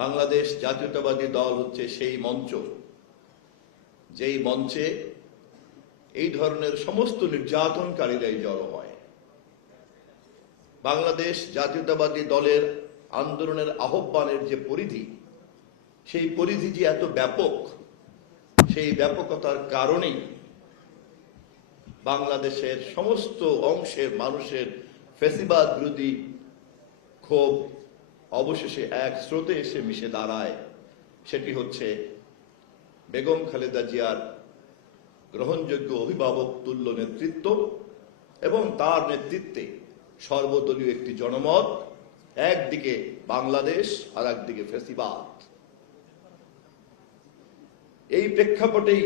বাংলাদেশ জাতীয়তাবাদী দল হচ্ছে সেই মঞ্চ, যেই মঞ্চে এই ধরনের সমস্ত নির্যাতনকারীরাই জড়ো হয়। বাংলাদেশ জাতীয়তাবাদী দলের আন্দোলনের আহ্বানের যে পরিধি, সেই পরিধি যে এত ব্যাপক, সেই ব্যাপকতার কারণেই বাংলাদেশের সমস্ত অংশের মানুষের ফ্যাসিবাদ বিরোধী ক্ষোভ অবশেষে এক স্রোতে এসে মিশে দাঁড়ায়। সেটি হচ্ছে বেগম খালেদা জিয়ার গ্রহণযোগ্য অভিভাবক তুল্য নেতৃত্ব এবং তার নেতৃত্বে সর্বদলীয় একটি জনমত, একদিকে বাংলাদেশ আর একদিকে ফ্যাসিবাদ। এই প্রেক্ষাপটেই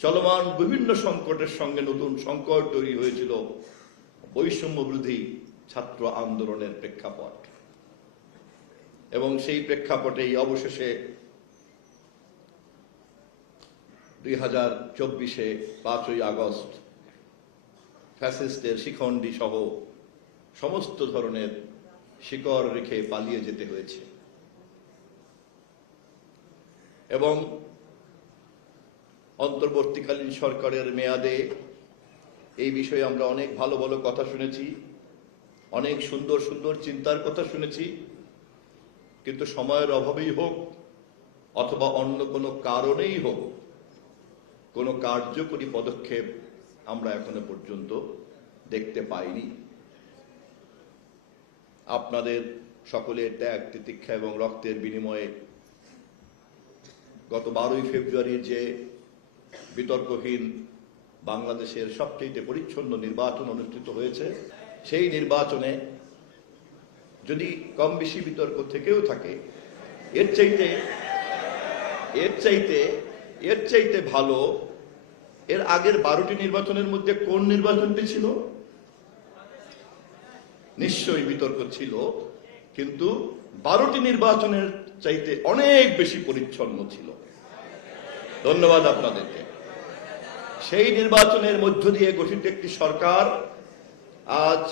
চলমান বিভিন্ন সংকটের সঙ্গে নতুন সংকট তৈরি হয়েছিল বৈষম্য বিরোধী ছাত্র আন্দোলনের প্রেক্ষাপট, এবং সেই প্রেক্ষাপটেই অবশেষে 2024-এ 5ই আগস্ট ফ্যাসিস্টের শিখণ্ডী সহ সমস্ত ধরনের শিকড় রেখে পালিয়ে যেতে হয়েছে। এবং অন্তর্বর্তীকালীন সরকারের মেয়াদে এই বিষয়ে আমরা অনেক ভালো ভালো কথা শুনেছি, অনেক সুন্দর সুন্দর চিন্তার কথা শুনেছি, কিন্তু সময়ের অভাবেই হোক অথবা অন্য কোনো কারণেই হোক কোনো কার্যকরী পদক্ষেপ আমরা এখনো পর্যন্ত দেখতে পাইনি। আপনাদের সকলের ত্যাগ, তিতিক্ষা এবং রক্তের বিনিময়ে গত 12ই ফেব্রুয়ারির যে বিতর্কহীন বাংলাদেশের সবচেয়ে পরিচ্ছন্ন নির্বাচন অনুষ্ঠিত হয়েছে, সেই নির্বাচনে যদি কম বেশি বিতর্ক থেকেও থাকে, এর চাইতে ভালো এর আগের 12টি নির্বাচনের মধ্যে কোন নির্বাচনটি ছিল? নিশ্চয়ই বিতর্ক ছিল, কিন্তু 12টি নির্বাচনের চাইতে অনেক বেশি পরিচ্ছন্ন ছিল। ধন্যবাদ আপনাদেরকে। সেই নির্বাচনের মধ্য দিয়ে গঠিত একটি সরকার আজ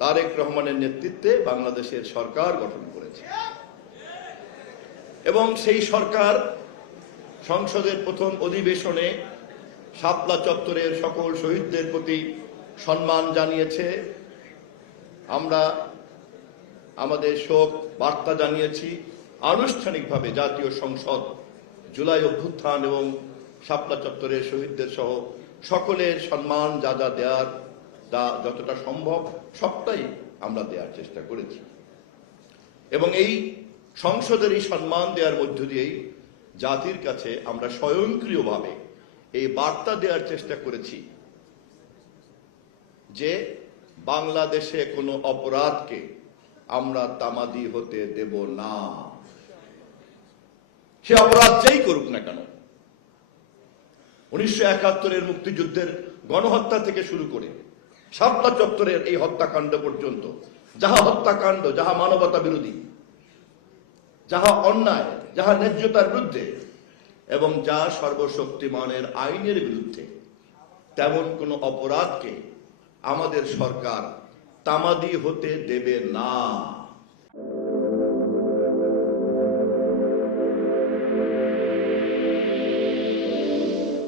তারেক রহমানের নেতৃত্বে বাংলাদেশের সরকার গঠন করেছে, এবং সেই সরকার সংসদের প্রথম অধিবেশনে শাপলা চত্বরের সকল শহীদদের প্রতি সম্মান জানিয়েছে। আমরা আমাদের শোক বার্তা জানিয়েছি। আনুষ্ঠানিকভাবে জাতীয় সংসদ জুলাই অভ্যুত্থান এবং শাপলা চত্বরের শহীদদের সহ সকলের সম্মান যা যা দেওয়ার, তা যতটা সম্ভব সবটাই আমরা দেওয়ার চেষ্টা করেছি। এবং এই সংসদের এই সম্মান দেওয়ার মধ্য দিয়েই জাতির কাছে আমরা স্বয়ংক্রিয়ভাবে এই বার্তা দেওয়ার চেষ্টা করেছি যে বাংলাদেশে কোনো অপরাধকে আমরা তামাদি হতে দেব না। সে অপরাধ যেই করুক না কেন, 1971-এর মুক্তিযুদ্ধের গণহত্যা থেকে শুরু করে শাপলা চত্বরের এই হত্যাকাণ্ড পর্যন্ত, যাহা হত্যাকাণ্ড, যাহা মানবতা বিরোধী, যাহা অন্যায়, যাহা ন্যায্যতার বিরুদ্ধে এবং যা সর্বশক্তিমানের আইনের বিরুদ্ধে, তেমন কোন অপরাধকে আমাদের সরকার তামাদি হতে দেবে না।